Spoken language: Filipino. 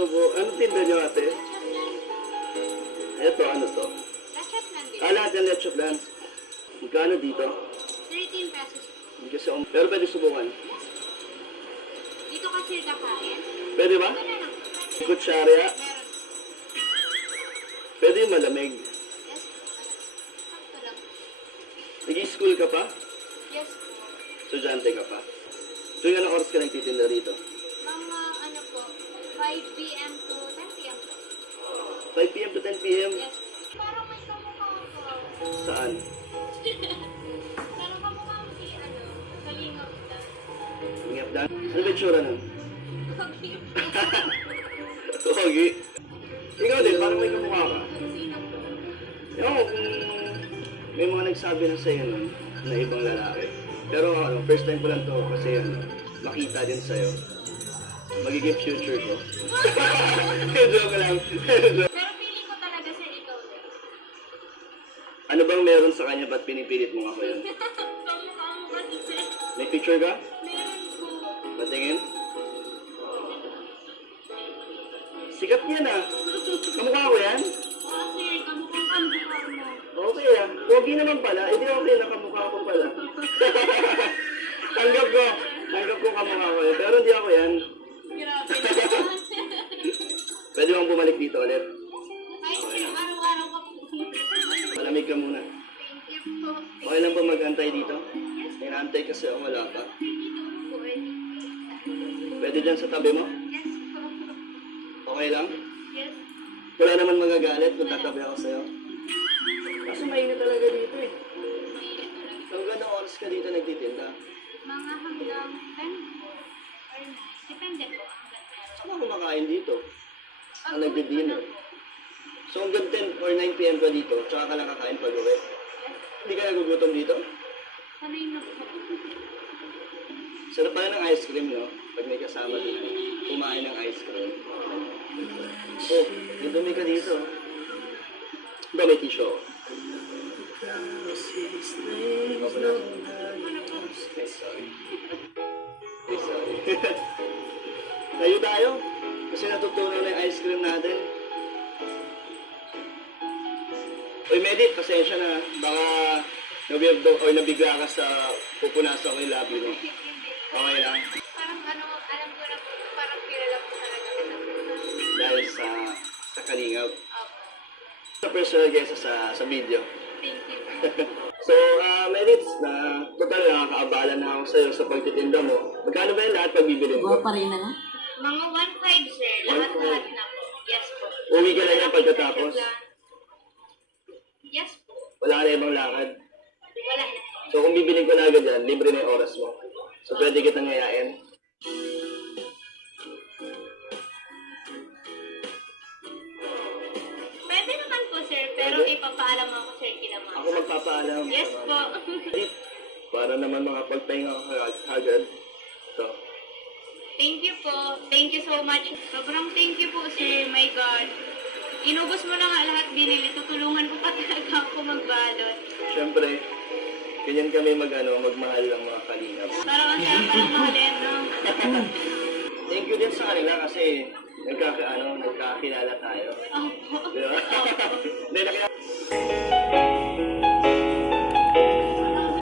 Po. Anong tinda niyo ate? Ito, ano to? Lachat lang din. Ah, lahat ng. Magkano dito? 13 pesos. Hindi kasi ako... Pero pwede subukan. Dito kasi kakain. Pwede ba? Wala lang. Kutsarya. Meron. Pwede yung malamig. Yes. Sakto lang. Nag-school ka pa? Yes. Estudyante ka pa? Tuwing anong oras ka nagtitinda rito? Mga ano po, 5 p.m. to 10 p.m. po. 5 p.m. to 10 p.m. Yes. Parang may kamukha ko. Saan? Parang kamukha ko si ano, kalingap na. Ingap dan. Ano ba tsura nun? Sino Pogi. Ikaw din, parang may kamukha ka. Ewan ko kung may mga nagsabi na sa'yo nun na ibang lalaki. Pero ano, first time ko lang to kasi ano, makita din sa'yo. Magiging future ko. Joke lang. Pero feeling ko talaga siya ikaw din. ano bang meron sa kanya ba't pinipilit mo ako yun? Kamukha mo kasi siya. May picture ka? Meron po. Patingin? Sikat yan ah. Kamukha ko yan? Kasi kamukha kamukha mo. Okay ah. Pogi naman pala. Eh di okay, nakamukha ko pala. Tanggap ko. Tanggap ko kamukha ko yun. Pero hindi ako yan. Pwede bang bumalik dito ulit? Ay, sir, araw-araw ka po. Malamig ka muna. Okay lang ba mag-antay dito? Inaantay kasi ako wala ka. Eh. Pwede dyan sa tabi mo? Yes po. Okay lang? Yes. Wala naman magagalit kung tatabi ako sa'yo. Kasi mainit talaga dito eh. Hanggang gano'ng oras ka dito nagtitinda? Mga hanggang 10 po. Or 9. Depende po hanggang meron. Saan ako kumakain dito? Ang nagdi-dinner. uwi ko na po. So hanggang 10 or 9 p.m. ka dito, tsaka ka lang kakain pag uwi. Hindi ka nagugutom dito? Sanay na po. Sarap pala ng ice cream, no? Pag may kasama dito. Kumain ng ice cream. Oh, may dumi ka dito. Ba, may tissue ako. Ako na. Okay, sorry. Sorry. Tayo tayo. Cream natin. Uy, Medit, pasensya na. Baka nabigla o nabigla ka sa pupunasan ko yung labi mo. Okay lang. Parang ano, alam ko na po, parang pira lang po talaga. Dahil sa sa kalingap. Opo. Sa personal guest sa sa video. Thank you. So, uh, Medits, na total nakakaabala na ako sa'yo sa pagtitinda mo. Magkano ba yung lahat pag bibili mo? Guwapa rin na nga. Mga 1.5 sir, lahat-lahat na. Yes po. Uwi ka na yan pagkatapos? Yes po. Wala na ibang lakad. Wala na. So, kung bibiling ko na agad yan, libre na yung oras mo. So, pwede kitang ngayain. Pwede naman po sir, pero Pwede? ipapaalam ako sir kina ma'am. Ako magpapaalam. Yes po. Para naman makapagpahinga ka ag- agad. So, Thank you po. Thank you so much. Sobrang thank you po sir. My God. Inubos mo na nga lahat binili. Tutulungan ko pa talaga ako magbalot. syempre, ganyan kami mag, ano, magmahal ng mga kalingap. Parang ang sarap parang mahalin, no? Thank you din sa kanila kasi nagkaka, ano, nagkakilala tayo. Opo. Di ba? Hindi, nakilala